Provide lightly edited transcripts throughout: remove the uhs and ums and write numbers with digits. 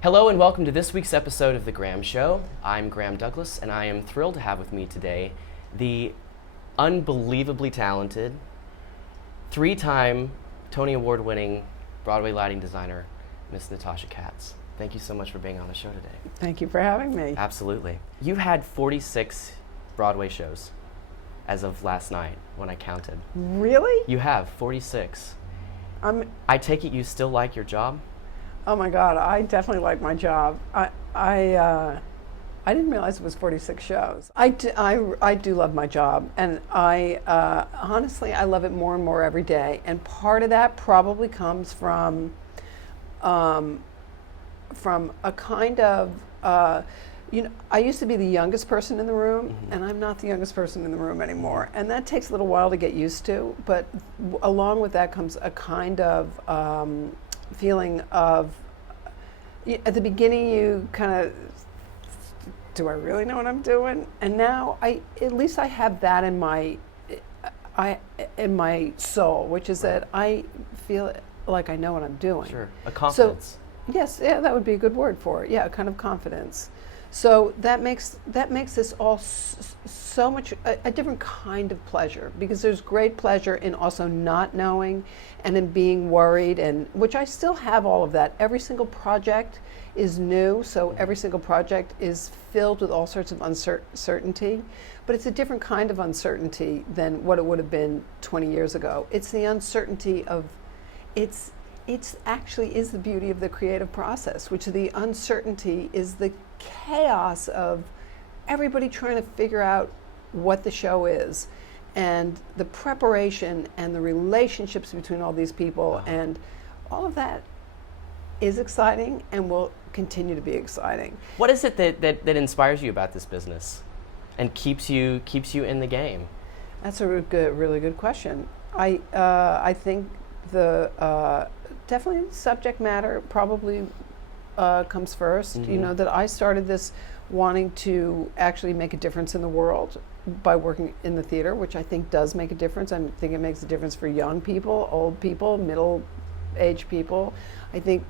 Hello and welcome to this week's episode of The Graham Show. I'm Graham Douglas, and I am thrilled to have with me today the unbelievably talented, three-time Tony Award-winning Broadway lighting designer, Miss Natasha Katz. Thank you so much for being on the show today. Thank you for having me. Absolutely. You had 46 Broadway shows as of last night when I counted. Really? You have 46. I take it you still like your job? Oh my God, I definitely like my job. I didn't realize it was 46 shows. I do love my job, and honestly, I love it more and more every day. And part of that probably comes from a kind of, I used to be the youngest person in the room, and I'm not the youngest person in the room anymore. And that takes a little while to get used to, but along with that comes a kind of feeling of, at the beginning you kind of, do I really know what I'm doing? And now at least I have that in my soul, which is that I feel like I know what I'm doing. Sure, a confidence. So, yes, yeah, that would be a good word for it. Yeah, a kind of confidence. So that makes this all so much a different kind of pleasure, because there's great pleasure in also not knowing and in being worried, and which I still have all of that. Every single project is new, so every single project is filled with all sorts of uncertainty, but it's a different kind of uncertainty than what it would have been 20 years ago. It's the uncertainty of it's actually is the beauty of the creative process, which the uncertainty is the chaos of everybody trying to figure out what the show is, and the preparation and the relationships between all these people, and all of that is exciting and will continue to be exciting. What is it that inspires you about this business and keeps you in the game? That's a really good question. I think the definitely subject matter probably comes first. You know, that I started this wanting to actually make a difference in the world by working in the theater, which I think does make a difference. I think it makes a difference for young people, old people, middle-aged people. I think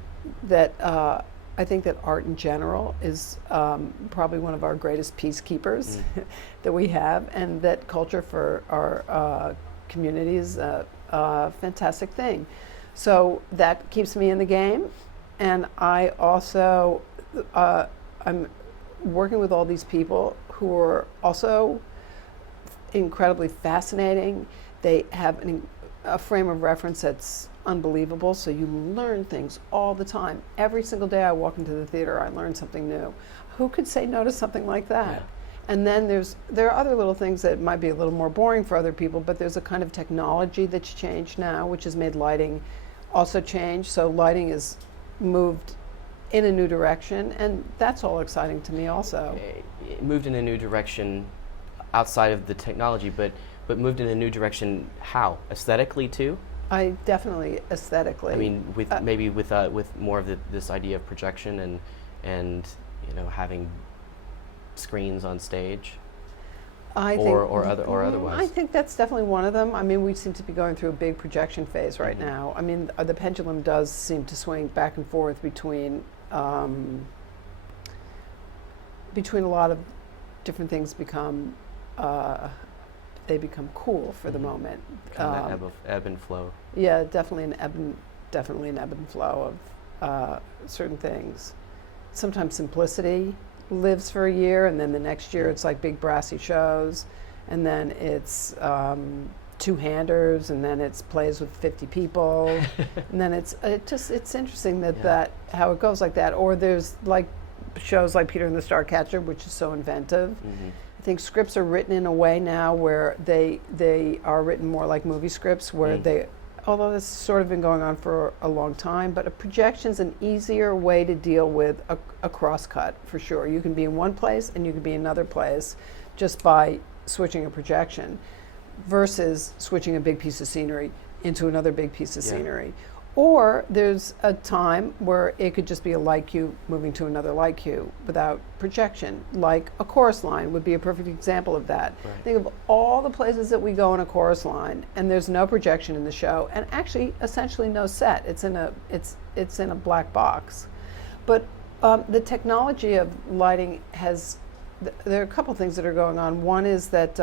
that art in general is probably one of our greatest peacekeepers that we have, and that culture for our community is a fantastic thing. So that keeps me in the game, and I also I'm working with all these people who are also incredibly fascinating. They have a frame of reference that's unbelievable, so you learn things all the time. Every single day I walk into the theater, I learn something new. Who could say no to something like that? Yeah. And then there are other little things that might be a little more boring for other people, but there's a kind of technology that's changed now, which has made lighting also change. So lighting is moved in a new direction, and that's all exciting to me also. It moved in a new direction outside of the technology, but moved in a new direction how? Aesthetically too? I definitely aesthetically. I mean, with more of this idea of projection and having screens on stage. Or otherwise. I think that's definitely one of them. I mean, we seem to be going through a big projection phase right now. I mean, the pendulum does seem to swing back and forth between a lot of different things become cool for the moment. Kind of ebb and flow. Yeah, definitely an ebb and flow of certain things. Sometimes simplicity lives for a year, and then the next year it's like big brassy shows, and then it's two-handers, and then it's plays with 50 people, and then it's interesting that how it goes like that. Or there's like shows like Peter and the Starcatcher, which is so inventive. I think scripts are written in a way now where they are written more like movie scripts, where although this has sort of been going on for a long time, but a projection's an easier way to deal with a crosscut, for sure. You can be in one place and you can be in another place just by switching a projection, versus switching a big piece of scenery into another big piece of scenery. Or there's a time where it could just be a light cue moving to another light cue without projection, like a chorus line would be a perfect example of that. Right. Think of all the places that we go in a chorus line, and there's no projection in the show, and actually essentially no set. It's in a black box. But The technology of lighting there are a couple things that are going on. One is that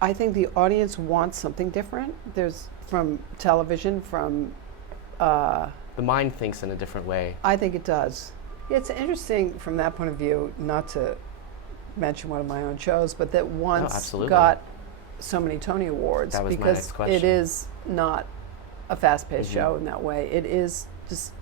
I think the audience wants something different. There's from television, from The mind thinks in a different way. I think it does. It's interesting from that point of view, not to mention one of my own shows, but that once absolutely. got so many Tony Awards That was my because next question. it is not a fast-paced show in that way. It is just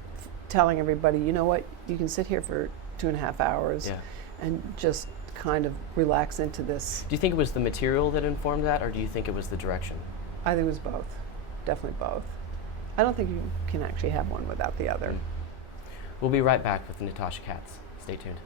telling everybody, you know what, you can sit here for 2.5 hours Yeah. and just kind of relax into this. Do you think it was the material that informed that, or do you think it was the direction? I think it was both. Definitely both. I don't think you can actually have one without the other. We'll be right back with Natasha Katz. Stay tuned.